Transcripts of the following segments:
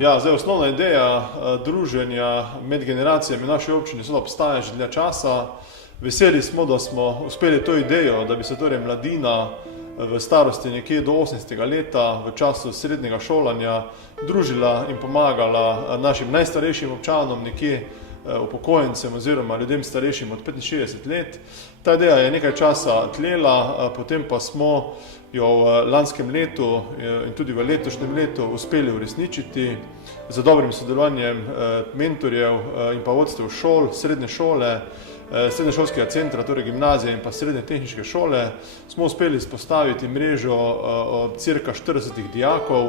Ja, zdaj osnovna ideja druženja med generacijami v naši občini seveda obstaja že dlje časa. Veseli smo, da smo uspeli to idejo, da bi se torej mladina v starosti nekje do 18. leta v času srednjega šolanja družila in pomagala našim najstarejšim občanom, nekje upokojencem oziroma ljudem starejšim od 65 let. Ta ideja je nekaj časa tlela, potem pa smo jo v lanskem letu in tudi v letošnjem letu uspeli uresničiti z dobrim sodelovanjem mentorjev in pa vodstev šol, srednje šole, srednješolskega centra, torej gimnazije in pa srednje tehniške šole. Smo uspeli vzpostaviti mrežo od cirka 40 dijakov,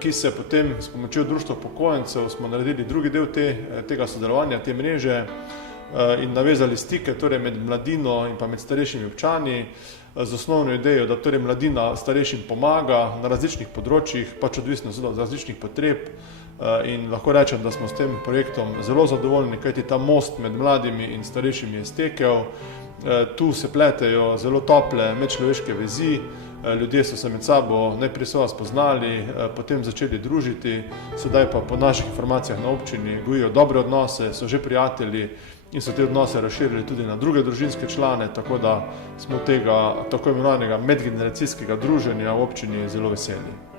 ki se potem s pomočjo društva upokojencev smo naredili drugi del tega sodelovanja, te mreže in navezali stike torej med mladino in pa med starejšimi občani z osnovno idejo, da torej mladina starejšim pomaga na različnih področjih, pač odvisno od različnih potreb. In lahko rečem, da smo s tem projektom zelo zadovoljni, kajti ta most med mladimi in starejšimi je stekel. Tu se pletejo zelo tople medčloveške vezi, ljudje so se med sabo najprej spoznali, potem začeli družiti, sedaj pa po naših informacijah na občini gojijo dobre odnose, so že prijatelji in so te odnose razširili tudi na druge družinske člane, tako da smo tega tako imenovanega medgeneracijskega druženja v občini zelo veseli.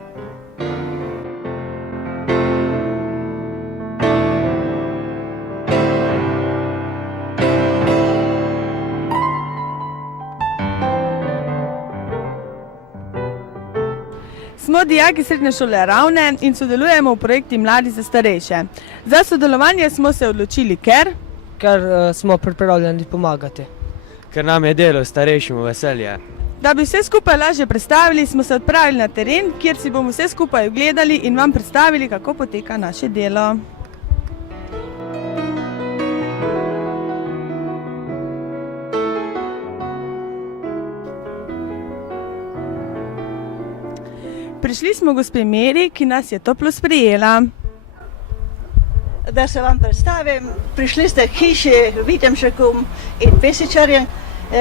Smo dijaki srednje šole Ravne in sodelujemo v projekti Mladi za starejše. Za sodelovanje smo se odločili, ker smo pripravljeni pomagati. Ker nam je delo starejšim veselje. Da bi vse skupaj lažje predstavili, smo se odpravili na teren, kjer si bomo vse skupaj ogledali in vam predstavili, kako poteka naše delo. Prišli smo gospe Meri, ki nas je toplo sprejela. Da se vam predstavim, prišli ste k hiši Vitemšekom in Pesičarjem,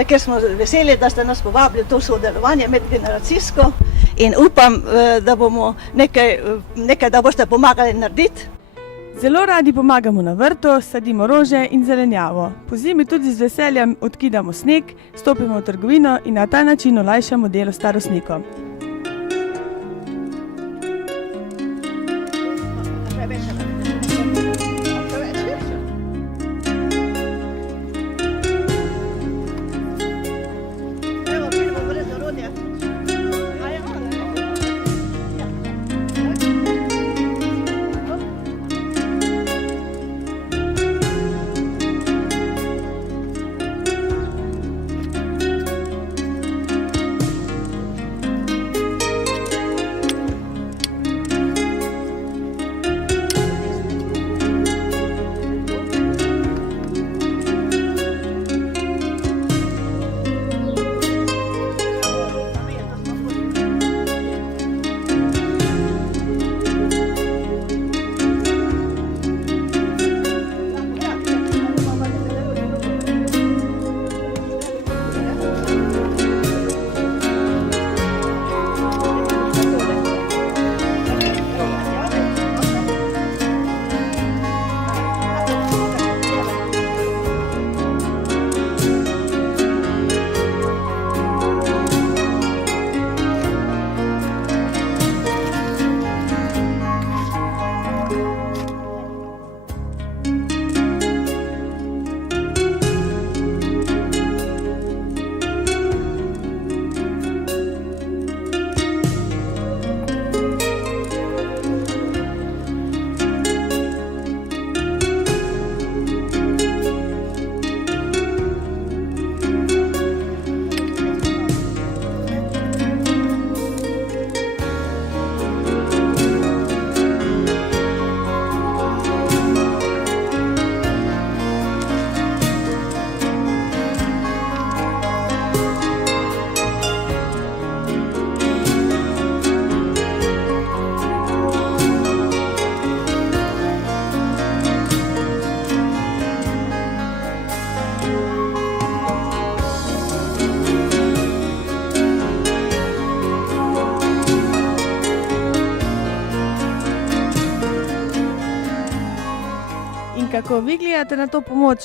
ker smo veseli, da ste nas povabili to sodelovanje medgeneracijsko in upam, da bomo nekaj da boste pomagali narediti. Zelo radi pomagamo na vrtu, sadimo rože in zelenjavo. Po zimi tudi z veseljem odkidamo sneg, stopimo v trgovino in na ta način olajšamo delo starostnikom. Kako vi gledate na to pomoč?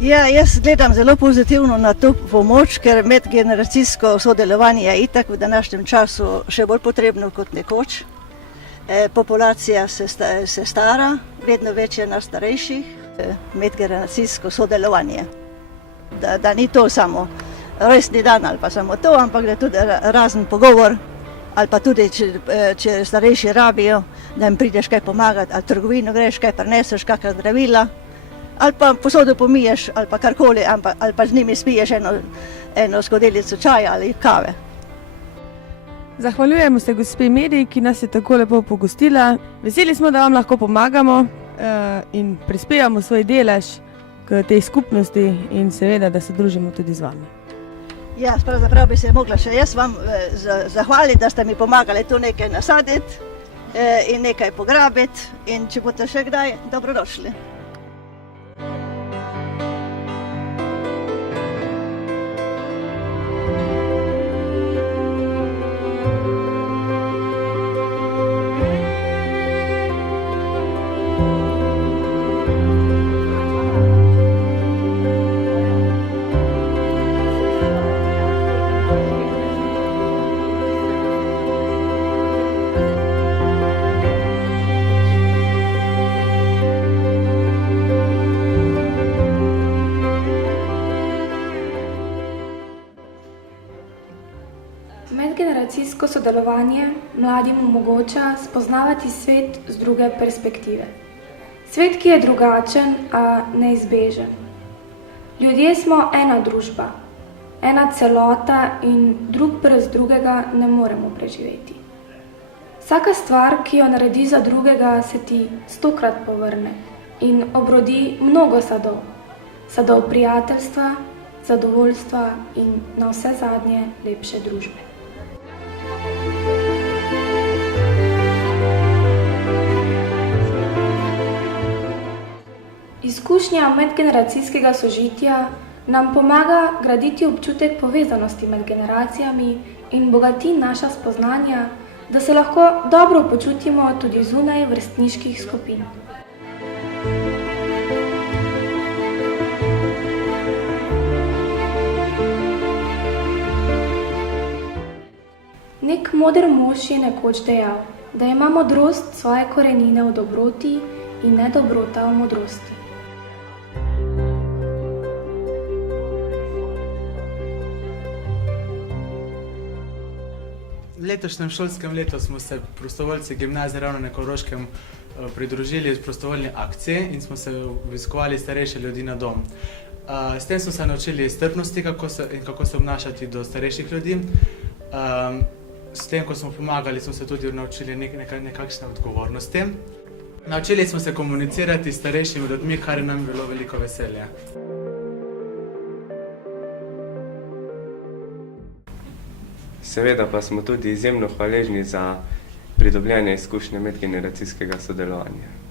Ja, jaz gledam zelo pozitivno na to pomoč, ker medgeneracijsko sodelovanje je itak v današnjem času še bolj potrebno kot nekoč. Populacija se stara, vedno več je nas starejših. Medgeneracijsko sodelovanje. Da ni to samo rojstni dan ali pa samo to, ampak da je tudi razen pogovor ali pa tudi, če starejši rabijo, da jim prideš kaj pomagati, ali v trgovino greš, kaj prineseš, kakšna zdravila, ali pa posodo pomiješ, ali pa karkoli, ali pa z njimi spiješ eno skodelico čaja ali kave. Zahvaljujemo se gospe Medi, ki nas je tako lepo pogostila. Veseli smo, da vam lahko pomagamo in prispevamo svoj delež k tej skupnosti in seveda, da se družimo tudi z vami. Ja, pravzaprav bi se mogla še jaz vam zahvaliti, da ste mi pomagali tu nekaj nasaditi in nekaj pograbiti in če boste še kdaj, dobrodošli. Medgeneracijsko sodelovanje mladim omogoča spoznavati svet z druge perspektive. Svet, ki je drugačen, a neizbežen. Ljudje smo ena družba, ena celota in drug brez drugega ne moremo preživeti. Vsaka stvar, ki jo naredi za drugega, se ti 100-krat povrne in obrodi mnogo sadov. Sadov prijateljstva, zadovoljstva in navsezadnje lepše družbe. Izkušnja medgeneracijskega sožitja nam pomaga graditi občutek povezanosti med generacijami in bogati naša spoznanja, da se lahko dobro počutimo tudi zunaj vrstniških skupin. Nek moder mož je nekoč dejal, da ima modrost svoje korenine v dobroti in ne dobrota v modrosti. V letošnjem šolskem letu smo se prostovoljci gimnazije Ravno na Koroškem pridružili prostovoljni akciji in smo se obiskovali starejše ljudi na dom. S tem smo se naučili strpnosti kako se obnašati do starejših ljudi. S tem, ko smo pomagali, smo se tudi naučili nekakšne odgovornosti. Naučili smo se komunicirati s starejšimi ljudmi, kar je nam bilo veliko veselje. Seveda pa smo tudi izjemno hvaležni za pridobljene izkušnje medgeneracijskega sodelovanja.